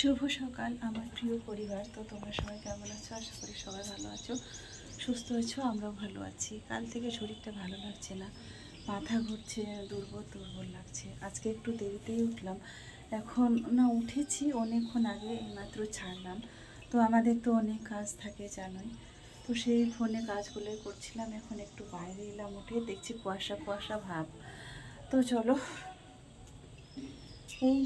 শুভ সকাল আমার প্রিয় পরিবার। তো তোমরা সবাই কেমন আছো? আশা করি সবাই ভালো আছো, সুস্থ আছো। আমরাও ভালো আছি। কাল থেকে শরীরটা ভালো লাগছে না, মাথা ঘুরছে, দুর্বল দুর্বল লাগছে। আজকে একটু দেরিতেই উঠলাম, এখন না উঠেছি অনেকক্ষণ আগে, এইমাত্র ছাড়লাম। তো আমাদের তো অনেক কাজ থাকে জানোই, তো সেই ফোনে কাজগুলোই করছিলাম। এখন একটু বাইরে এলাম, উঠে দেখছি কুয়াশা কুয়াশা ভাব। তো চলো এই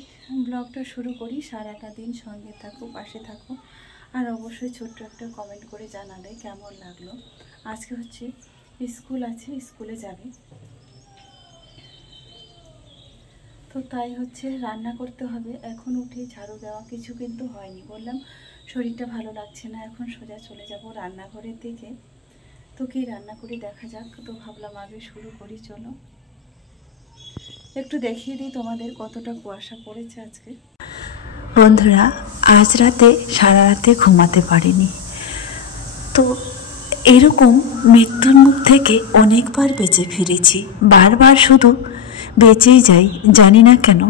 ব্লগটা শুরু করি। সারাটা দিন সঙ্গে থাকো, পাশে থাকো, আর অবশ্যই ছোট্ট একটা কমেন্ট করে জানালে কেমন লাগলো। আজকে হচ্ছে স্কুল আছে, স্কুলে যাবে, তো তাই হচ্ছে রান্না করতে হবে। এখন উঠে ঝাড়ু দেওয়া কিছু কিন্তু হয়নি, বললাম শরীরটা ভালো লাগছে না, এখন সোজা চলে যাব রান্নাঘরের দিকে। তো কি রান্না করি দেখা যাক। তো ভাবলাম আগে শুরু করি, চলো একটু দেখিয়ে দিই তোমাদের কতটা কুয়াশা পড়েছে আজকে। বন্ধুরা, আজ রাতে সারা রাতে ঘুমাতে পারিনি। তো এরকম মৃত্যুর মুখ থেকে অনেকবার বেঁচে ফিরেছি, বারবার শুধু বেঁচেই যাই, জানি না কেন।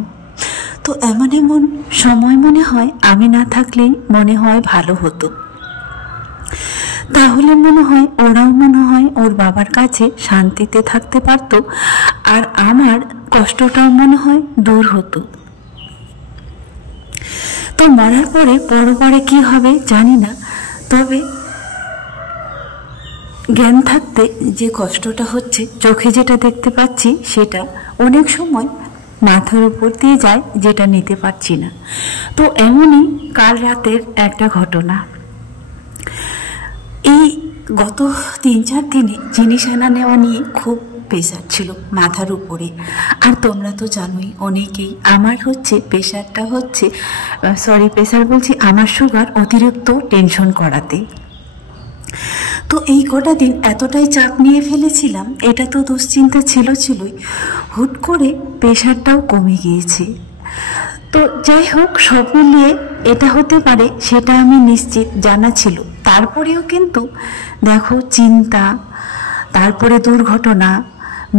তো এমন এমন সময় মনে হয় আমি না থাকলেই মনে হয় ভালো হতো, তাহলে মনে হয় ওরাও মনে হয় ওর বাবার কাছে শান্তিতে থাকতে পারতো, আর আমার কষ্টটাও মনে হয় দূর হতো। তো মরার পরে পরপরে কি হবে জানি না, তবে জ্ঞান থাকতে যে কষ্টটা হচ্ছে, চোখে যেটা দেখতে পাচ্ছি সেটা অনেক সময় মাথার উপর দিয়ে যায়, যেটা নিতে পারছি না। তো এমনই কাল রাতের একটা ঘটনা। এই গত 3-4 দিনে জিনিস আনা নেওয়া নিয়ে খুব প্রেশার ছিল মাথার উপরে। আর তোমরা তো জানোই অনেকেই, আমার হচ্ছে প্রেশারটা হচ্ছে, প্রেশার বলছি, আমার সুগার অতিরিক্ত টেনশন করাতে। তো এই কটা দিন এতটাই চাপ নিয়ে ফেলেছিলাম, এটা তো দুশ্চিন্তা ছিলই, হুট করে প্রেশারটাও কমে গিয়েছে। তো যাই হোক, সব মিলিয়ে এটা হতে পারে সেটা আমি নিশ্চিত জানা ছিল। তারপরেও কিন্তু দেখো, চিন্তা, তারপরে দুর্ঘটনা,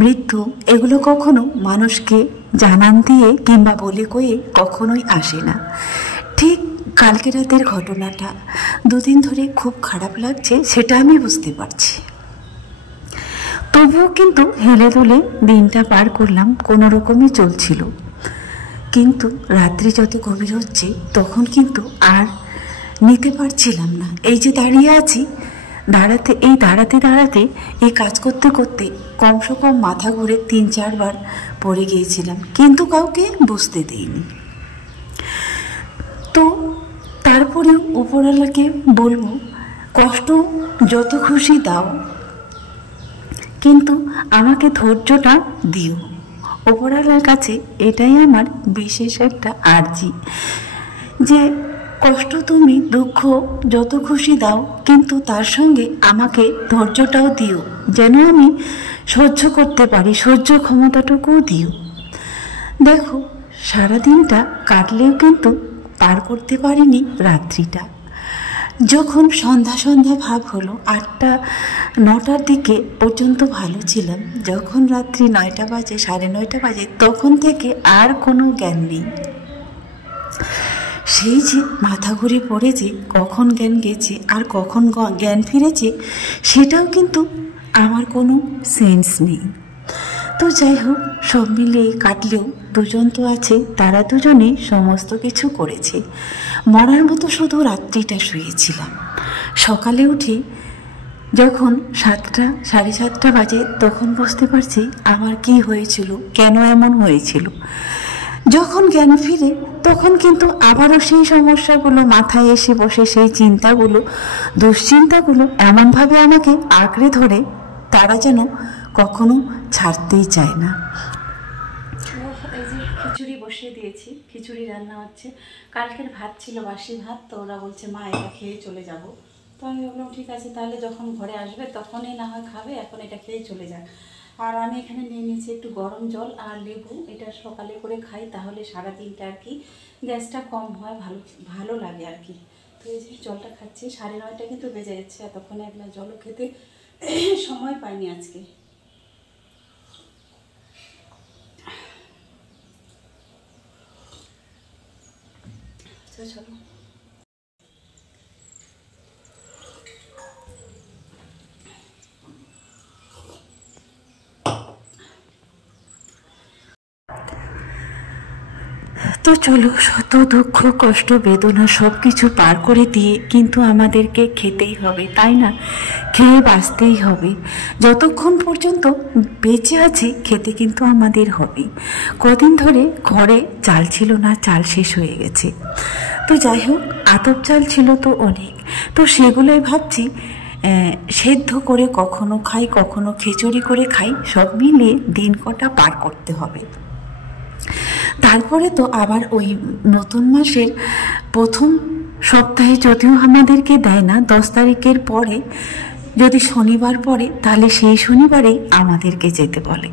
মৃত্যু, এগুলো কখনো মানুষকে জানান দিয়ে কিংবা বলে কয়ে কখনোই আসে না। ঠিক কালকে রাতের ঘটনাটা 2 দিন ধরে খুব খারাপ লাগছে, সেটা আমি বুঝতে পারছি। তবুও কিন্তু হেলে দুলে দিনটা পার করলাম, কোনো রকমই চলছিল। কিন্তু রাত্রি যত গভীর হচ্ছে তখন কিন্তু আর নিতে পারছিলাম না। এই যে দাঁড়িয়ে আছি, দাঁড়াতে এই কাজ করতে করতে কমসে কম মাথা ঘুরে 3-4 বার পড়ে গিয়েছিলাম, কিন্তু কাউকে বুঝতে দিইনি। তো তারপরেও উপরওয়ালাকে বলবো, কষ্ট যত খুশি দাও, কিন্তু আমাকে ধৈর্যটা দিও। উপরওয়ালার কাছে এটাই আমার বিশেষ একটা আর্জি, যে কষ্ট তুমি, দুঃখ যত খুশি দাও, কিন্তু তার সঙ্গে আমাকে ধৈর্যটাও দিও, যেন আমি সহ্য করতে পারি, সহ্য ক্ষমতাটুকুও দিও। দেখো, সারাদিনটা কাটলেও কিন্তু পার করতে পারিনি রাত্রিটা। যখন সন্ধ্যা ভাব হলো, 8টা-9টার দিকে পর্যন্ত ভালো ছিলাম। যখন রাত্রি 9টা বাজে, 9:30 বাজে, তখন থেকে আর কোনো জ্ঞান নেই। সেই যে মাথা ঘুরে পড়েছে, কখন জ্ঞান গেছে আর কখন জ্ঞান ফিরেছে, সেটাও কিন্তু আমার কোনো সেন্স নেই। তো যাই হোক, সব মিলিয়ে কাটলেও দুজন তো আছে, তারা দুজনেই সমস্ত কিছু করেছে। মরার মতো শুধু রাত্রিটা শুয়েছিলাম। সকালে উঠে যখন 7টা, 7:30 বাজে, তখন বুঝতে পারছি আমার কি হয়েছিল, কেন এমন হয়েছিল। যখন জ্ঞান ফিরে তখন কিন্তু আবারও সেই সমস্যাগুলো মাথায় এসে বসে, সেই চিন্তাগুলো, দুশ্চিন্তাগুলো এমনভাবে আমাকে আঁকড়ে ধরে, তারা যেন কখনো ছাড়তেই চায় না। এই যে খিচুড়ি বসিয়ে দিয়েছি, খিচুড়ি রান্না হচ্ছে। কালকের ভাত ছিল, বাসি ভাত, তো ওরা বলছে মা এটা খেয়ে চলে যাব। তো আমি বললাম ঠিক আছে, তাহলে যখন ঘরে আসবে তখনই না হয় খাবে, এখন এটা খেয়ে চলে যাক। আর আমি এখানে নিয়ে নিয়েছি একটু গরম জল আর লেবু, এটা সকালে করে খাই, তাহলে সারাদিনটা আর কি গ্যাসটা কম হয়, ভালো লাগে আর কি। তো এই যে জলটা খাচ্ছি। 9:30 কিন্তু বেজে যাচ্ছে, এতক্ষণে একটা জলও খেতে সময় পাইনি আজকে। তো চলো। তো চলো, শত দুঃখ কষ্ট বেদনা সব কিছু পার করে দিয়ে কিন্তু আমাদেরকে খেতেই হবে, তাই না? খেয়ে বাঁচতেই হবে। যতক্ষণ পর্যন্ত বেঁচে আছি খেতে কিন্তু আমাদের হবে। কদিন ধরে ঘরে চাল ছিল না, চাল শেষ হয়ে গেছে। তো যাই হোক, আতপ চাল ছিল তো অনেক, তো সেগুলোই ভাবছি সেদ্ধ করে কখনো খাই, কখনো খিচুড়ি করে খাই, সব মিলিয়ে দিন কটা পার করতে হবে। তারপরে তো আবার ওই নতুন মাসের প্রথম সপ্তাহে, যদিও আমাদেরকে দেয় না, 10 তারিখের পরে যদি শনিবার পড়ে তাহলে সেই শনিবারেই আমাদেরকে যেতে বলে।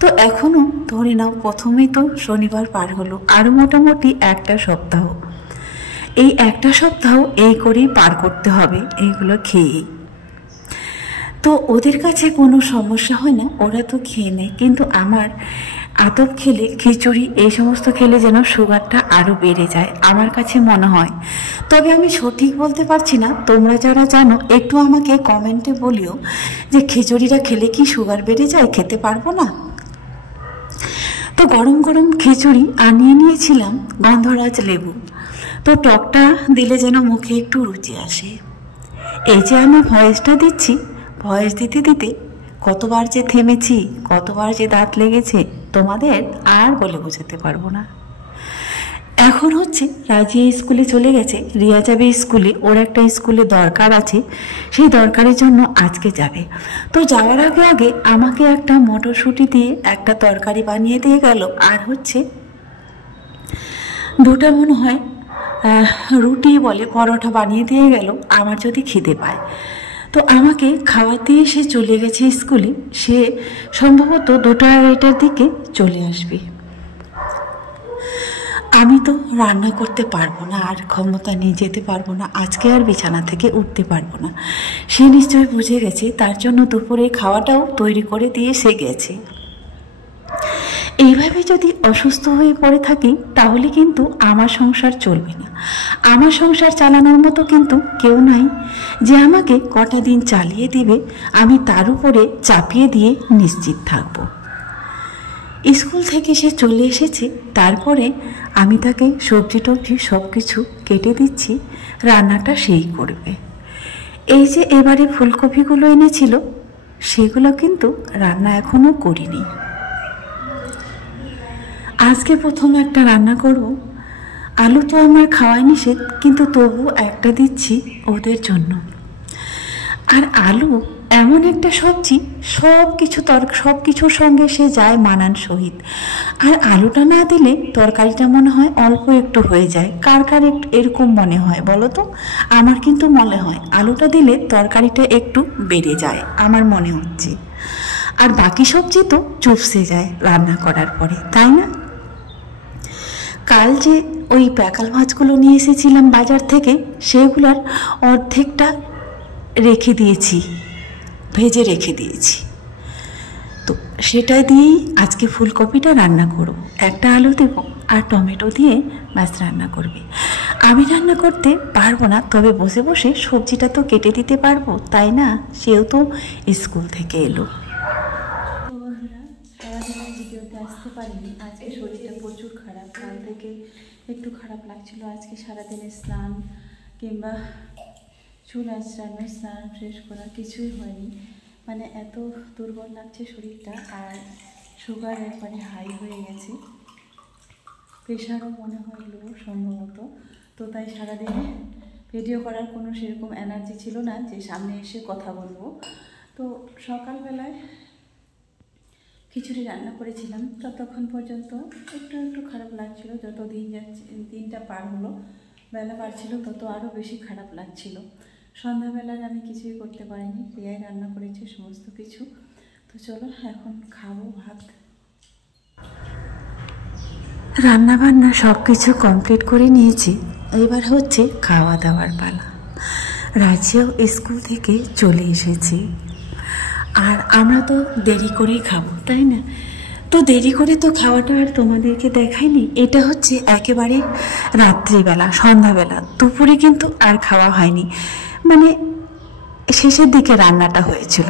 তো এখনও ধরে নাও প্রথমেই তো শনিবার পার হলো, আরও মোটামুটি একটা সপ্তাহ। এই একটা সপ্তাহ এই করেই পার করতে হবে, এইগুলো খেয়েই। তো ওদের কাছে কোনো সমস্যা হয় না, ওরা তো খেয়ে নেয়, কিন্তু আমার আতপ খেলে, খিচুড়ি এই সমস্ত খেলে যেন সুগারটা আরও বেড়ে যায় আমার কাছে মনে হয়। তবে আমি সঠিক বলতে পারছি না, তোমরা যারা জানো একটু আমাকে কমেন্টে বলিও যে খিচুড়িটা খেলে কি সুগার বেড়ে যায়, খেতে পারবো না। তো গরম গরম খিচুড়ি আনিয়ে নিয়েছিলাম গন্ধরাজ লেবু, তো টকটা দিলে যেন মুখে একটু রুচি আসে। এই যে আমি ভয়েসটা দিচ্ছি, ভয়েস দিতে দিতে কতবার যে থেমেছি, কতবার যে দাঁত লেগেছে তোমাদের আর বলে বোঝাতে পারবো না। এখন হচ্ছে রাজিয়া স্কুলে চলে গেছে, রিয়া যাবে স্কুলে, ওর একটা স্কুলে দরকার আছে, সেই দরকারের জন্য আজকে যাবে। তো যাওয়ার আগে আগে আমাকে একটা মটরশুঁটি দিয়ে একটা তরকারি বানিয়ে দিয়ে গেল, আর হচ্ছে দুটা মনে হয় রুটি বলে পরোটা বানিয়ে দিয়ে গেল আমার যদি খিদে পায়। তো আমাকে খাওয়া দিয়ে সে চলে গেছে স্কুলে, সে সম্ভবত 2:30টার দিকে চলে আসবে। আমি তো রান্না করতে পারবো না, আর ক্ষমতা নিয়ে যেতে পারবো না, আজকে আর বিছানা থেকে উঠতে পারবো না। সে নিশ্চয়ই বুঝে গেছে, তার জন্য দুপুরে খাওয়াটাও তৈরি করে দিয়ে সে গেছে। এইভাবে যদি অসুস্থ হয়ে পড়ে থাকি তাহলে কিন্তু আমার সংসার চলবে না। আমার সংসার চালানোর মতো কিন্তু কেউ নাই যে আমাকে কটা দিন চালিয়ে দিবে, আমি তার উপরে চাপিয়ে দিয়ে নিশ্চিত থাকব। স্কুল থেকে সে চলে এসেছে, তারপরে আমি তাকে সবজি টবজি সব কিছু কেটে দিচ্ছি, রান্নাটা সেই করবে। এই যে এবারে ফুলকপিগুলো এনেছিল সেগুলো কিন্তু রান্না এখনও করিনি, আজকে প্রথম একটা রান্না করব। আলু তো আমার খাওয়াই নিষেধ, কিন্তু তবু একটা দিচ্ছি ওদের জন্য। আর আলু এমন একটা সবজি, সব কিছুর সঙ্গে সে যায় মানান সহিত। আর আলুটা না দিলে তরকারিটা মনে হয় অল্প একটু হয়ে যায়। কার কার এরকম মনে হয় বলো তো? আমার কিন্তু মনে হয় আলুটা দিলে তরকারিটা একটু বেড়ে যায়, আমার মনে হচ্ছে। আর বাকি সবজি তো চুপসে যায় রান্না করার পরে, তাই না? কাল যে ওই প্যাকাল মাছগুলো নিয়ে এসেছিলাম বাজার থেকে, সেগুলোর অর্ধেকটা রেখে দিয়েছি, ভেজে রেখে দিয়েছি। তো সেটা দিয়েই আজকে ফুলকপিটা রান্না করব। একটা আলু দেব আর টমেটো দিয়ে মাছ রান্না করবে। আমি রান্না করতে পারবো না, তবে বসে বসে সবজিটা তো কেটে দিতে পারবো, তাই না? সেও তো স্কুল থেকে এলো। সারাদিনের ভিডিওতে আসতে পারিনি, আজকে শরীরটা প্রচুর খারাপ, কাল থেকে একটু খারাপ লাগছিল। আজকে সারাদিনে স্নান কিংবা চুল আঁচড়ানো, স্নান ফ্রেশ করা কিছুই হয়নি, মানে এত দুর্বল লাগছে শরীরটা। আর সুগার একবারে হাই হয়ে গেছে, প্রেশারও মনে হয় লো সম্ভবত। তো তাই সারাদিনে ভিডিও করার কোনো সেরকম এনার্জি ছিল না যে সামনে এসে কথা বলবো। তো সকালবেলায় খিচুড়ি রান্না করেছিলাম, ততক্ষণ পর্যন্ত একটু একটু খারাপ লাগছিল। যত দিন যাচ্ছে, দিনটা পার হলো, বেলা বাড়ছিল, তত আরও বেশি খারাপ লাগছিল। সন্ধ্যাবেলার আমি কিছুই করতে পারিনি, প্রিয়াই রান্না করেছে সমস্ত কিছু। তো চলো এখন খাবো ভাত। রান্না বান্না সব কিছু কমপ্লিট করে নিয়েছি, এবার হচ্ছে খাওয়া দাওয়ার পালা। রাজিয়াও স্কুল থেকে চলে এসেছে, আর আমরা তো দেরি করেই খাবো, তাই না? তো দেরি করে তো খাওয়াটা আর তোমাদেরকে দেখাইনি। এটা হচ্ছে একেবারে রাত্রিবেলা, সন্ধ্যাবেলা, দুপুরে কিন্তু আর খাওয়া হয়নি, মানে শেষের দিকে রান্নাটা হয়েছিল।